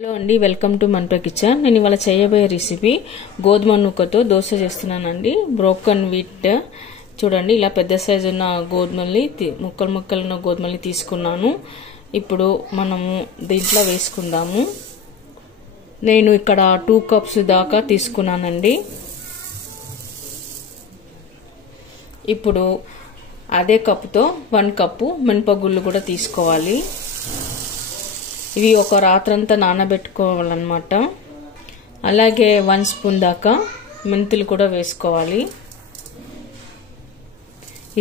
Hello అండి, welcome to మంటో kitchen. నేను ఇవాళ చేయబోయే రెసిపీ గోధుమ నూకతో దోశ చేస్తున్నానండి. బ్రోకన్ వీట్ చూడండి, ఇలా పెద్ద సైజు ఉన్న గోధుమల్ని ముక్కలున్న గోధుమల్ని తీసుకున్నాను. ఇప్పుడు మనము దీంట్లో వేసుకుందాము. నేను ఇక్కడ 2 కప్స్ దాకా తీసుకున్నానండి. ఇప్పుడు అదే కప్పుతో 1 కప్పు మినపగుళ్ళు కూడా తీసుకోవాలి. ఇవి ఒక రాత్రంతా నానబెట్టుకోవాలన్నమాట. అలాగే 1 స్పూన్ దాకా మెంతులు కూడా వేసుకోవాలి.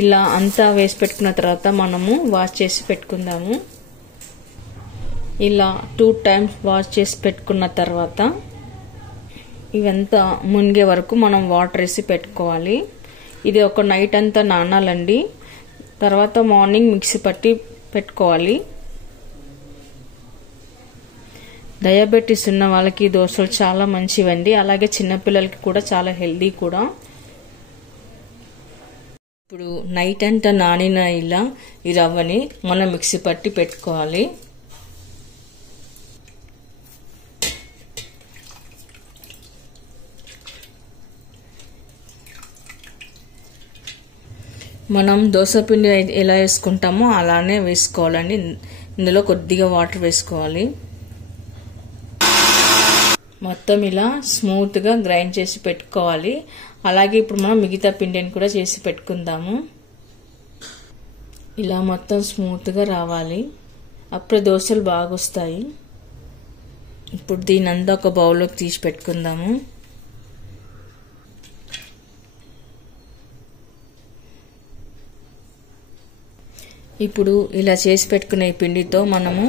ఇలా అంతా వేసి పెట్టుకున్న తర్వాత మనము వాష్ చేసి పెట్టుకుందాము. ఇలా 2 టైమ్స్ వాష్ చేసి పెట్టుకున్న తర్వాత ఇవంతా మునిగే వరకు మనం వాటర్ వేసి పెట్టుకోవాలి. ఇది ఒక నైట్ అంతా నానాలండి. తర్వాత మార్నింగ్ మిక్సీ పట్టి పెట్టుకోవాలి. డయాబెటీస్ ఉన్న వాళ్ళకి దోశలు చాలా మంచివండి. అలాగే చిన్నపిల్లలకి కూడా చాలా హెల్దీ కూడా. ఇప్పుడు నైట్ అంతా నానిన ఇలా ఈ రవ్వని మనం మిక్సీ పట్టి పెట్టుకోవాలి. మనం దోశ పిండి ఎలా వేసుకుంటామో అలానే వేసుకోవాలండి. ఇందులో కొద్దిగా వాటర్ వేసుకోవాలి. మొత్తం ఇలా స్మూత్ గా గ్రైండ్ చేసి పెట్టుకోవాలి. అలాగే ఇప్పుడు మనం మిగతా పిండిని కూడా చేసి పెట్టుకుందాము. ఇలా మొత్తం స్మూత్ గా రావాలి, అప్పుడు దోశలు బాగా వస్తాయి. ఇప్పుడు దీని అంతా ఒక బౌల్లోకి తీసి పెట్టుకుందాము. ఇప్పుడు ఇలా చేసి పెట్టుకున్న ఈ పిండితో మనము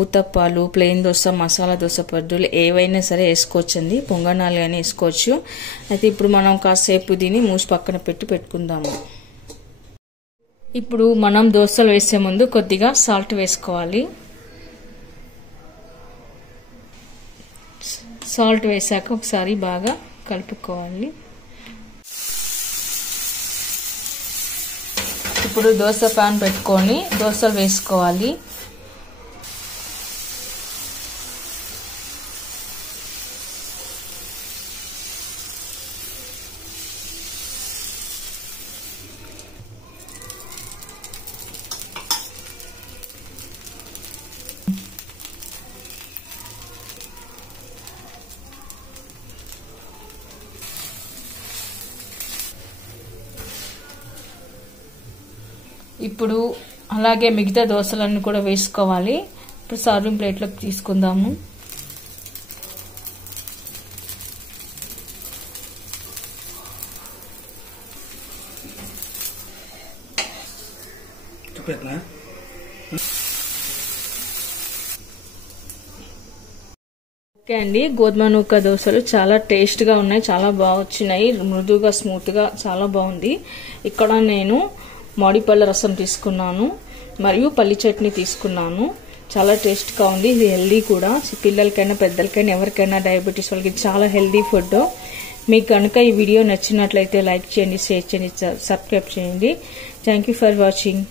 ఊతప్పాలు, ప్లెయిన్ దోశ, మసాలా దోశ పద్దులు ఏవైనా సరే వేసుకోవచ్చండి. పొంగనాలు కానీ వేసుకోవచ్చు. అయితే ఇప్పుడు మనం కాసేపు దీన్ని మూసి పక్కన పెట్టుకుందాము. ఇప్పుడు మనం దోశలు వేసే ముందు కొద్దిగా సాల్ట్ వేసుకోవాలి. సాల్ట్ వేసాక ఒకసారి బాగా కలుపుకోవాలి. ఇప్పుడు దోశ పాన్ పెట్టుకొని దోశలు వేసుకోవాలి. ఇప్పుడు అలాగే మిగతా దోశలన్నీ కూడా వేసుకోవాలి. ఇప్పుడు సర్వింగ్ ప్లేట్లోకి తీసుకుందాము. ఓకే అండి, గోధుమ నూక దోశలు చాలా టేస్ట్ గా ఉన్నాయి. చాలా బాగా వచ్చినాయి. మృదువుగా, స్మూత్ గా చాలా బాగుంది. ఇక్కడ నేను మామిడిపళ్ళ రసం తీసుకున్నాను మరియు పల్లి చట్నీ తీసుకున్నాను. చాలా టేస్ట్గా ఉంది. ఇది హెల్దీ కూడా. పిల్లలకైనా పెద్దలకైనా ఎవరికైనా డయాబెటీస్ వాళ్ళకి చాలా హెల్దీ ఫుడ్. మీకు కనుక ఈ వీడియో నచ్చినట్లయితే లైక్ చేయండి, షేర్ చేయండి, సబ్స్క్రైబ్ చేయండి. Thank you for watching.